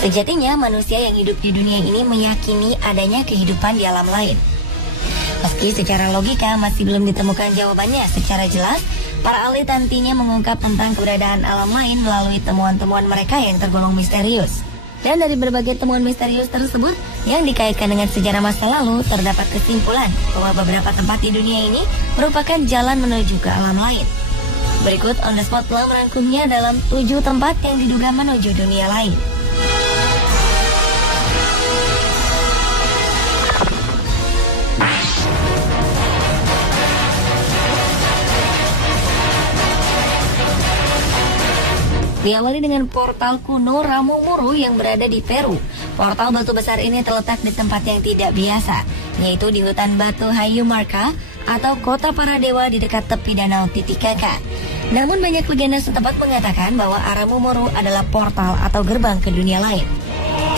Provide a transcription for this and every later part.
Sejatinya manusia yang hidup di dunia ini meyakini adanya kehidupan di alam lain. Meski secara logika masih belum ditemukan jawabannya secara jelas, para ahli nantinya mengungkap tentang keberadaan alam lain melalui temuan-temuan mereka yang tergolong misterius. Dan dari berbagai temuan misterius tersebut yang dikaitkan dengan sejarah masa lalu, terdapat kesimpulan bahwa beberapa tempat di dunia ini merupakan jalan menuju ke alam lain. Berikut On The Spot telah merangkumnya dalam 7 tempat yang diduga menuju dunia lain. Diawali dengan portal kuno Ramumuru yang berada di Peru. Portal batu besar ini terletak di tempat yang tidak biasa, yaitu di hutan batu Hayumarca atau kota para dewa di dekat tepi danau Titicaca. Namun banyak legenda setempat mengatakan bahwa Aramumuru adalah portal atau gerbang ke dunia lain.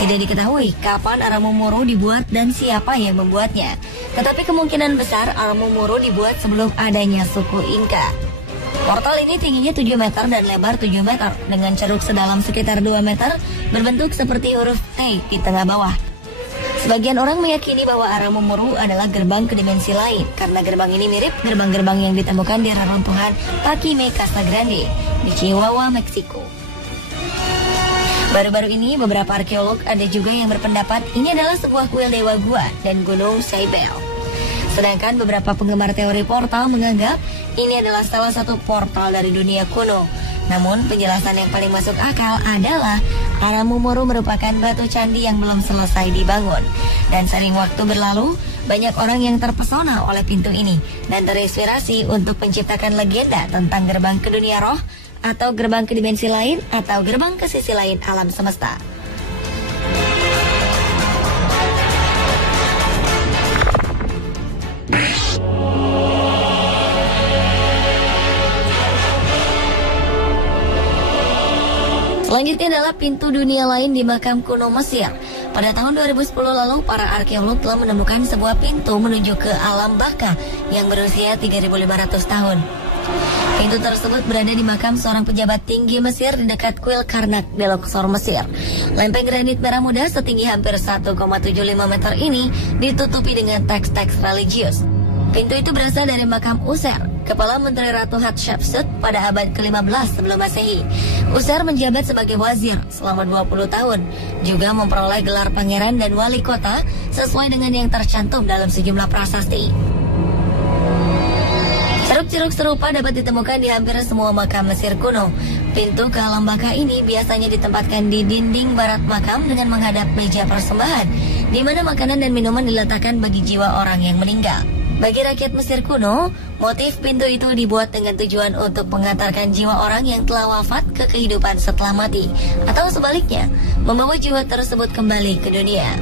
Tidak diketahui kapan Aramumuru dibuat dan siapa yang membuatnya. Tetapi kemungkinan besar Aramumuru dibuat sebelum adanya suku Inca. Portal ini tingginya 7 meter dan lebar 7 meter dengan ceruk sedalam sekitar 2 meter berbentuk seperti huruf T di tengah bawah. Sebagian orang meyakini bahwa Aramumuru adalah gerbang ke dimensi lain karena gerbang ini mirip gerbang-gerbang yang ditemukan di reruntuhan Paquime Casa Grande di Chihuahua, Meksiko. Baru-baru ini beberapa arkeolog ada juga yang berpendapat ini adalah sebuah kuil dewa gua dan gunung Seibel. Sedangkan beberapa penggemar teori portal menganggap ini adalah salah satu portal dari dunia kuno. Namun penjelasan yang paling masuk akal adalah Aramumuru merupakan batu candi yang belum selesai dibangun. Dan sering waktu berlalu, banyak orang yang terpesona oleh pintu ini dan terinspirasi untuk menciptakan legenda tentang gerbang ke dunia roh atau gerbang ke dimensi lain atau gerbang ke sisi lain alam semesta. Selanjutnya adalah pintu dunia lain di makam kuno Mesir. Pada tahun 2010 lalu, para arkeolog telah menemukan sebuah pintu menuju ke alam baka yang berusia 3.500 tahun. Pintu tersebut berada di makam seorang pejabat tinggi Mesir di dekat kuil Karnak di Luxor, Mesir. Lempeng granit merah muda setinggi hampir 1,75 meter ini ditutupi dengan teks-teks religius. Pintu itu berasal dari makam User, kepala Menteri Ratu Hatshepsut pada abad ke-15 sebelum Masehi. User menjabat sebagai wazir selama 20 tahun, juga memperoleh gelar pangeran dan wali kota sesuai dengan yang tercantum dalam sejumlah prasasti. Ceruk-ceruk serupa dapat ditemukan di hampir semua makam Mesir kuno. Pintu ke alam baka ini biasanya ditempatkan di dinding barat makam dengan menghadap meja persembahan, di mana makanan dan minuman diletakkan bagi jiwa orang yang meninggal. Bagi rakyat Mesir kuno, motif pintu itu dibuat dengan tujuan untuk mengantarkan jiwa orang yang telah wafat ke kehidupan setelah mati, atau sebaliknya, membawa jiwa tersebut kembali ke dunia.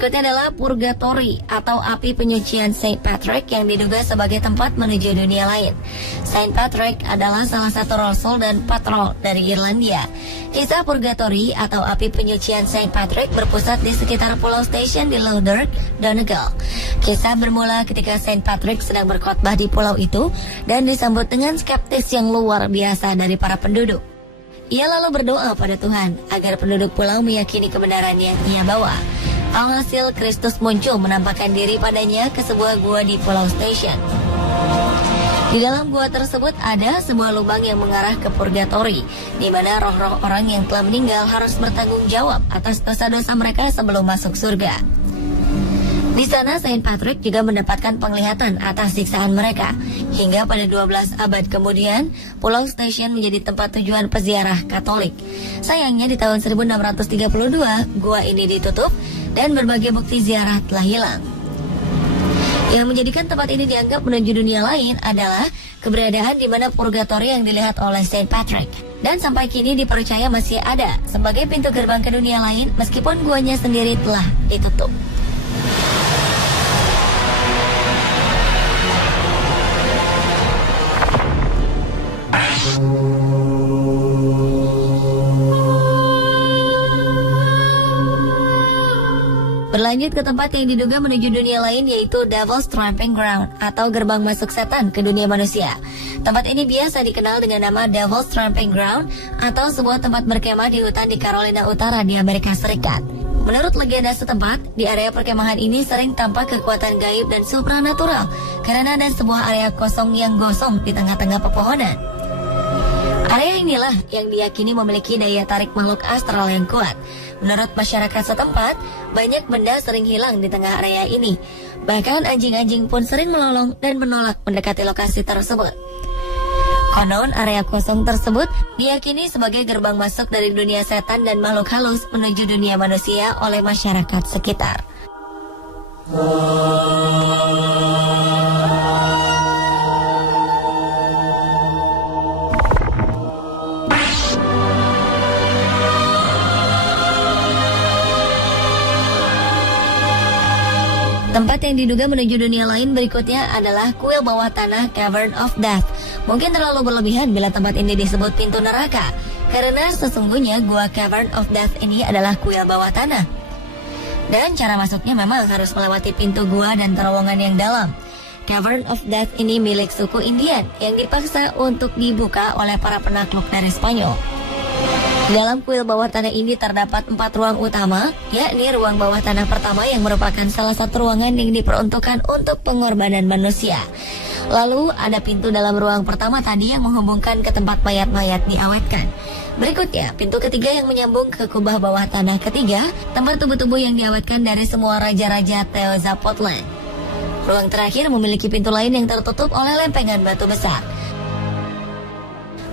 Berikutnya adalah Purgatory atau api penyucian Saint Patrick yang diduga sebagai tempat menuju dunia lain. Saint Patrick adalah salah satu rasul dan patrol dari Irlandia. Kisah Purgatory atau api penyucian Saint Patrick berpusat di sekitar Pulau Station di Lough, Donegal. Kisah bermula ketika Saint Patrick sedang berkhotbah di pulau itu dan disambut dengan skeptis yang luar biasa dari para penduduk. Ia lalu berdoa pada Tuhan agar penduduk pulau meyakini kebenaran yang ia bawa. Alhasil Kristus muncul menampakkan diri padanya ke sebuah gua di Pulau Station. Di dalam gua tersebut ada sebuah lubang yang mengarah ke purgatori, di mana roh-roh orang yang telah meninggal harus bertanggung jawab atas dosa-dosa mereka sebelum masuk surga. Di sana Saint Patrick juga mendapatkan penglihatan atas siksaan mereka. Hingga pada 12 abad kemudian, Pulau Station menjadi tempat tujuan peziarah Katolik. Sayangnya di tahun 1632, gua ini ditutup dan berbagai bukti ziarah telah hilang. Yang menjadikan tempat ini dianggap menuju dunia lain adalah keberadaan di mana purgatori yang dilihat oleh Saint Patrick. Dan sampai kini dipercaya masih ada sebagai pintu gerbang ke dunia lain meskipun guanya sendiri telah ditutup. Berlanjut ke tempat yang diduga menuju dunia lain, yaitu Devil's Tramping Ground atau gerbang masuk setan ke dunia manusia. Tempat ini biasa dikenal dengan nama Devil's Tramping Ground atau sebuah tempat berkemah di hutan di Carolina Utara di Amerika Serikat. Menurut legenda setempat, di area perkemahan ini sering tampak kekuatan gaib dan supranatural karena ada sebuah area kosong yang gosong di tengah-tengah pepohonan. Area inilah yang diyakini memiliki daya tarik makhluk astral yang kuat. Menurut masyarakat setempat, banyak benda sering hilang di tengah area ini. Bahkan anjing-anjing pun sering melolong dan menolak mendekati lokasi tersebut. Konon, area kosong tersebut diyakini sebagai gerbang masuk dari dunia setan dan makhluk halus menuju dunia manusia oleh masyarakat sekitar. Tempat yang diduga menuju dunia lain berikutnya adalah kuil bawah tanah Cavern of Death. Mungkin terlalu berlebihan bila tempat ini disebut pintu neraka, karena sesungguhnya gua Cavern of Death ini adalah kuil bawah tanah. Dan cara masuknya memang harus melewati pintu gua dan terowongan yang dalam. Cavern of Death ini milik suku Indian yang dipaksa untuk dibuka oleh para penakluk dari Spanyol. Di dalam kuil bawah tanah ini terdapat 4 ruang utama, yakni ruang bawah tanah pertama yang merupakan salah satu ruangan yang diperuntukkan untuk pengorbanan manusia. Lalu ada pintu dalam ruang pertama tadi yang menghubungkan ke tempat mayat-mayat diawetkan. Berikutnya, pintu ketiga yang menyambung ke kubah bawah tanah ketiga, tempat tubuh-tubuh yang diawetkan dari semua raja-raja Tezcatlipocan. Ruang terakhir memiliki pintu lain yang tertutup oleh lempengan batu besar.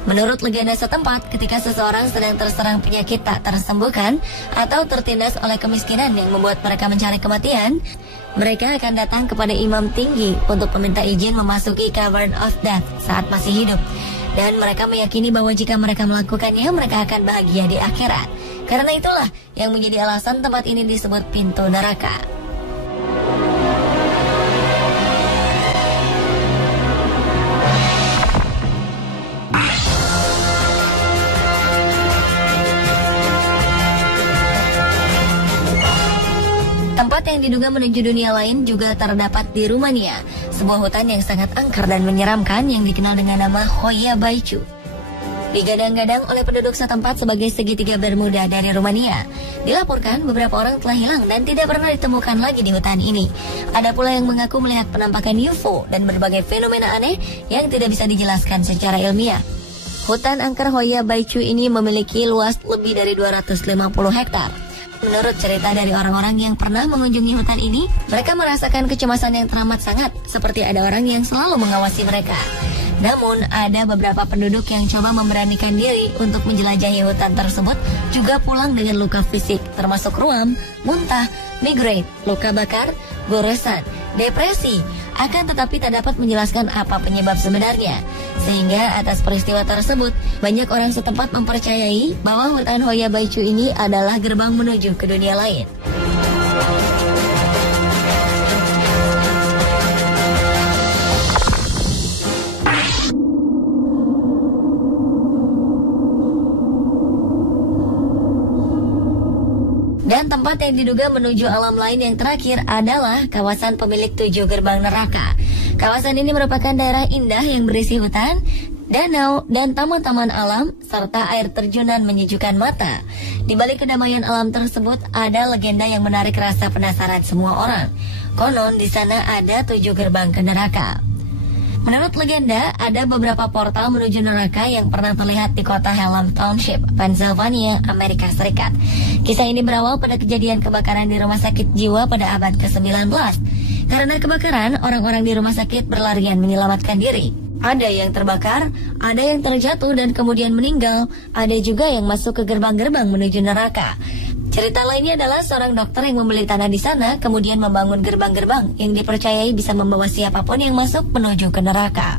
Menurut legenda setempat, ketika seseorang sedang terserang penyakit tak tersembuhkan atau tertindas oleh kemiskinan yang membuat mereka mencari kematian, mereka akan datang kepada imam tinggi untuk meminta izin memasuki Cavern of Death saat masih hidup. Dan mereka meyakini bahwa jika mereka melakukannya, mereka akan bahagia di akhirat. Karena itulah yang menjadi alasan tempat ini disebut pintu neraka. Tempat yang diduga menuju dunia lain juga terdapat di Rumania, sebuah hutan yang sangat angker dan menyeramkan yang dikenal dengan nama Hoia Baciu. Digadang-gadang oleh penduduk setempat sebagai segitiga Bermuda dari Rumania. Dilaporkan beberapa orang telah hilang dan tidak pernah ditemukan lagi di hutan ini. Ada pula yang mengaku melihat penampakan UFO dan berbagai fenomena aneh yang tidak bisa dijelaskan secara ilmiah. Hutan angker Hoia Baciu ini memiliki luas lebih dari 250 hektar. Menurut cerita dari orang-orang yang pernah mengunjungi hutan ini, mereka merasakan kecemasan yang teramat sangat, seperti ada orang yang selalu mengawasi mereka. Namun, ada beberapa penduduk yang coba memberanikan diri untuk menjelajahi hutan tersebut, juga pulang dengan luka fisik, termasuk ruam, muntah, migrain, luka bakar, goresan, depresi. Akan tetapi tak dapat menjelaskan apa penyebab sebenarnya. Sehingga atas peristiwa tersebut, banyak orang setempat mempercayai bahwa hutan Hoia Baciu ini adalah gerbang menuju ke dunia lain. Dan tempat yang diduga menuju alam lain yang terakhir adalah kawasan pemilik 7 gerbang neraka. Kawasan ini merupakan daerah indah yang berisi hutan, danau, dan taman-taman alam, serta air terjunan menyejukkan mata. Di balik kedamaian alam tersebut, ada legenda yang menarik rasa penasaran semua orang. Konon, di sana ada 7 gerbang ke neraka. Menurut legenda, ada beberapa portal menuju neraka yang pernah terlihat di kota Hallam Township, Pennsylvania, Amerika Serikat. Kisah ini berawal pada kejadian kebakaran di rumah sakit jiwa pada abad ke-19. Karena kebakaran, orang-orang di rumah sakit berlarian menyelamatkan diri. Ada yang terbakar, ada yang terjatuh dan kemudian meninggal, ada juga yang masuk ke gerbang-gerbang menuju neraka. Cerita lainnya adalah seorang dokter yang membeli tanah di sana, kemudian membangun gerbang-gerbang yang dipercayai bisa membawa siapapun yang masuk menuju ke neraka.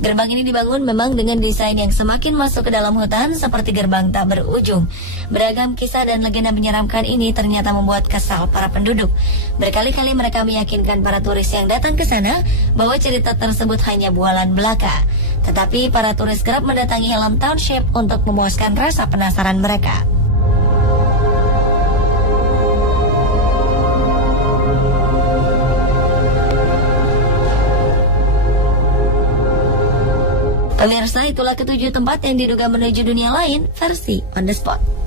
Gerbang ini dibangun memang dengan desain yang semakin masuk ke dalam hutan seperti gerbang tak berujung. Beragam kisah dan legenda menyeramkan ini ternyata membuat kesal para penduduk. Berkali-kali mereka meyakinkan para turis yang datang ke sana bahwa cerita tersebut hanya bualan belaka. Tetapi para turis kerap mendatangi Hallam Township untuk memuaskan rasa penasaran mereka. Pemirsa, itulah ketujuh tempat yang diduga menuju dunia lain versi On The Spot.